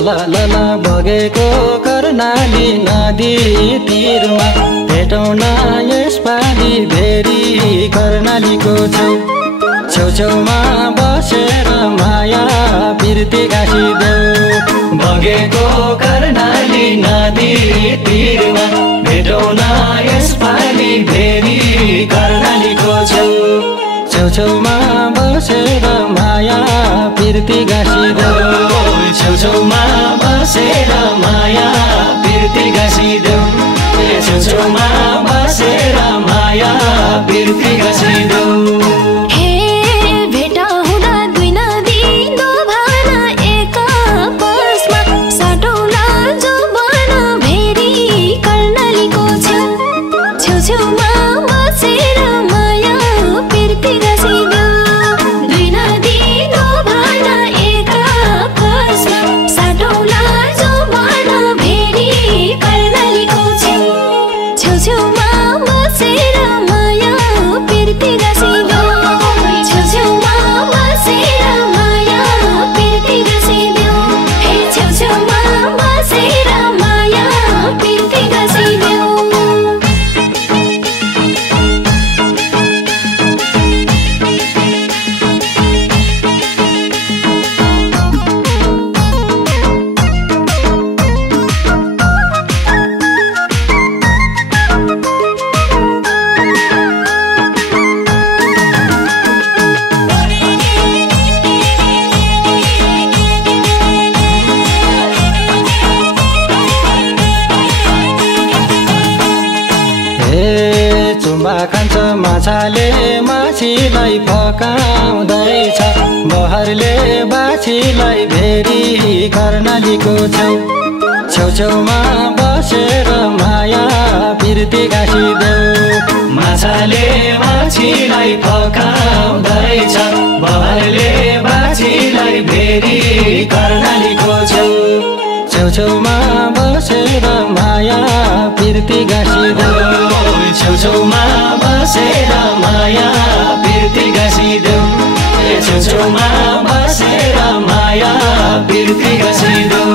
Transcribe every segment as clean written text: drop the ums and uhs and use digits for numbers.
ललल बगेको कर्णाली नदी तीरमा भेटौँ न यसपालि भेरी कर्णालीको छेउछेउमा बसेर माया बिर्ती गाँसिदेऊ। बगेको कर्णाली नदी तीरमा भेटौँ न यसपालि भेरी कर्णालीको छेउछेउमा बसेर माया बिर्ती गाँसिदेऊ। छेउछेउमा बसेर माया बिर्ती गाँसिदेऊ। छेउछेउमा बसेर माया बिर्ती गाँसिदेऊ। चुम्बा खान्छ माछाले माछीलाई फकाउँदैछ। बहरले बाछीलाई भेरी कर्णालीको छेउछेउमा बसेर माया बिर्ती गाँसिदेऊ। माछाले माछीलाई फकाउँदैछ। बहरले बाछीलाई भेरी कर्णालीको छेउछेउमा बसेर माया बिर्ती गाँसिदेऊ। छेउछेउमा बसेर माया बिर्ती गाँसिदेऊ। छेउछेउमा बसेर माया बिर्ती गाँसिदेऊ।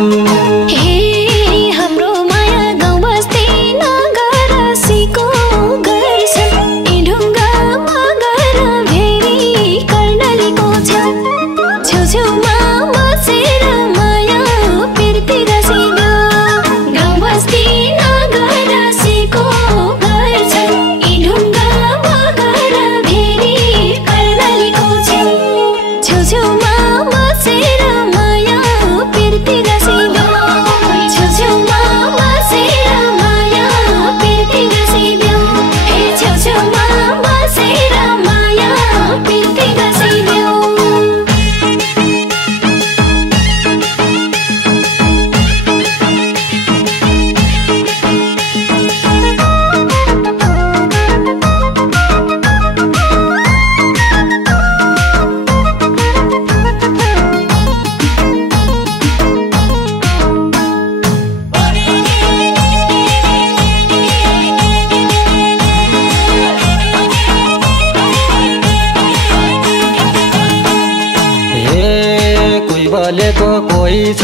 जलेको कोही छ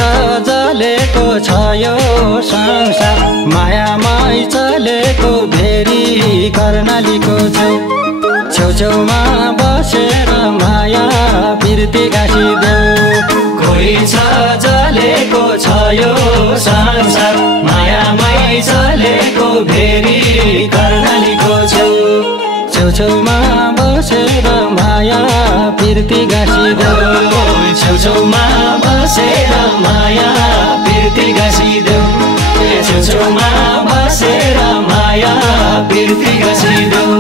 जलेको छ यो संसार मायामै चलेको भेरी कर्णालीको छेउछेउमा बसेर माया बिर्ती गाँसिदेऊ। कोही छ जलेको छ यो संसार मायामै चलेको भेरी कर्णालीको छेउछेउमा बसेर माया बिर्ती गाँसिदेऊ। छेउछेउमा बसेर माया बिर्ती गाँसिदेऊ। छेउछेउमा बसेर माया बिर्ती गाँसिदेऊ।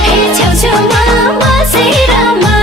छेउछेउमा बसेर माया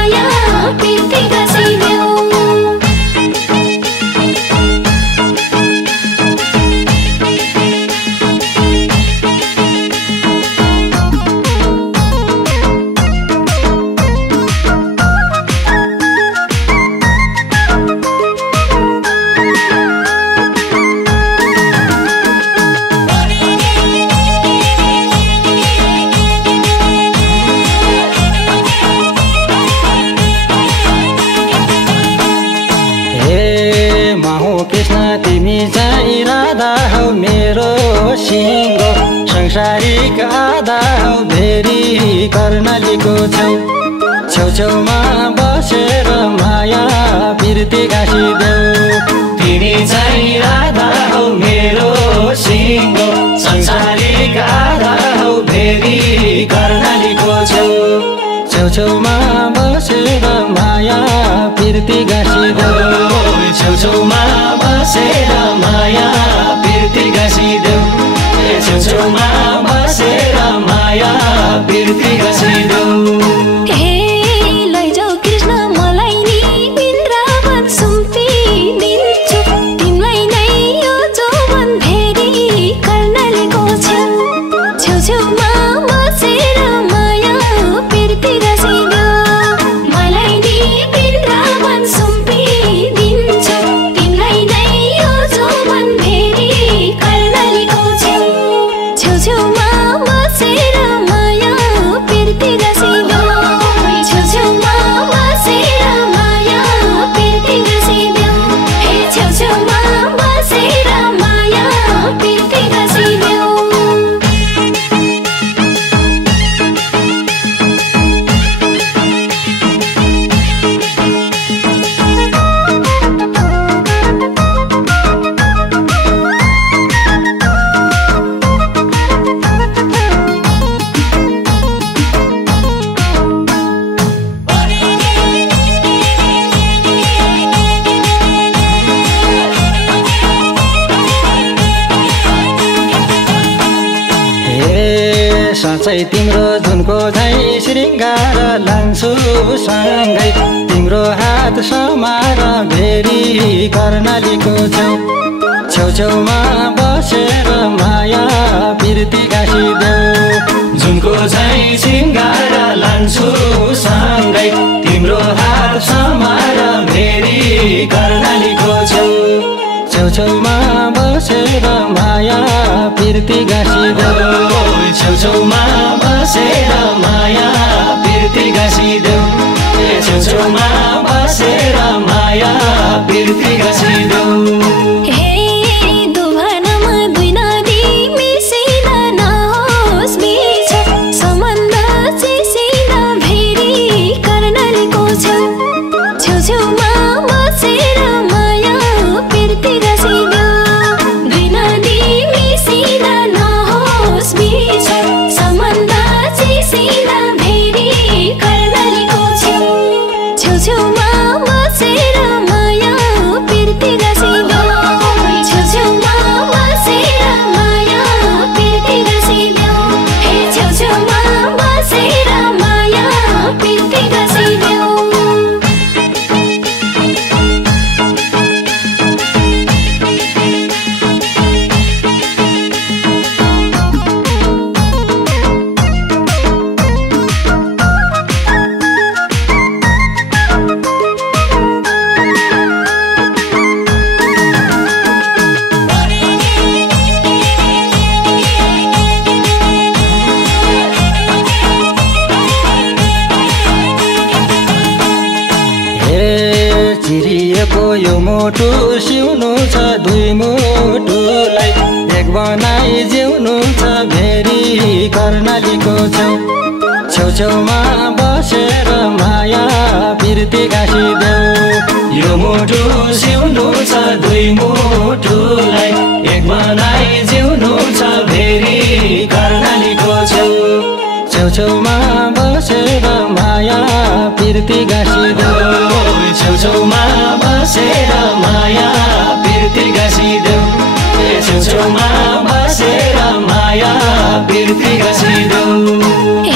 तिमी चाहिँ राधा हौ मेरो सिंह संसारिक आधा हौ भेरी कर्णालीको छेउ छेउछेउमा बसेर माया बिर्ती गाँसिदेऊ तिमी चाहिँ राधा हौ मेरो सिंह संसारिक आधा हौ भेरी कर्णालीको छेउ छेउछेउमा बसेर माया बिर्ती गाँसिदेऊ छेउछेउमा बसेर माया बिर्ती गाँसिदेऊ छेउछेउमा बसेर माया बिर्ती गाँसिदेऊ साँच्चै तिम्रो जुनको झैँ श्रृङ्गार लान्छु सँगै तिम्रो हात समार भेरी कर्णालीको छेउ छेउछेउमा बसेर माया बिर्ती गाँसिदेऊ जुनको झैँ श्रृङ्गार लान्छु सँगै तिम्रो हात समार भेरी कर्णालीको छेउ छेउछेउमा बसेर माया बिर्ती गाँसिदेऊ छेउछेउमा बसेर माया बिर्ती गाँसिदेऊ छेउछेउमा बसेर माया बिर्ती गाँसिदेऊ चिरिएको यो मुटु सिउनु छ दुई मुटुलाई एक बनाई जिउनु छ भेरी कर्णालीको छेउ छेउछेउमा बसेर माया बिर्ती गाँसिदेऊ यो मुटु सिउनु छ दुई मुटुलाई एक बनाई जिउनु छ भेरी कर्णालीको छेउ छेउछेउमा बसेर माया बिर्ती गाँसिदेऊ छेउछेउमा बसेर माया बिर्ती गाँसिदेऊ छेउछेउमा बसेर माया बिर्ती गाँसिदेऊ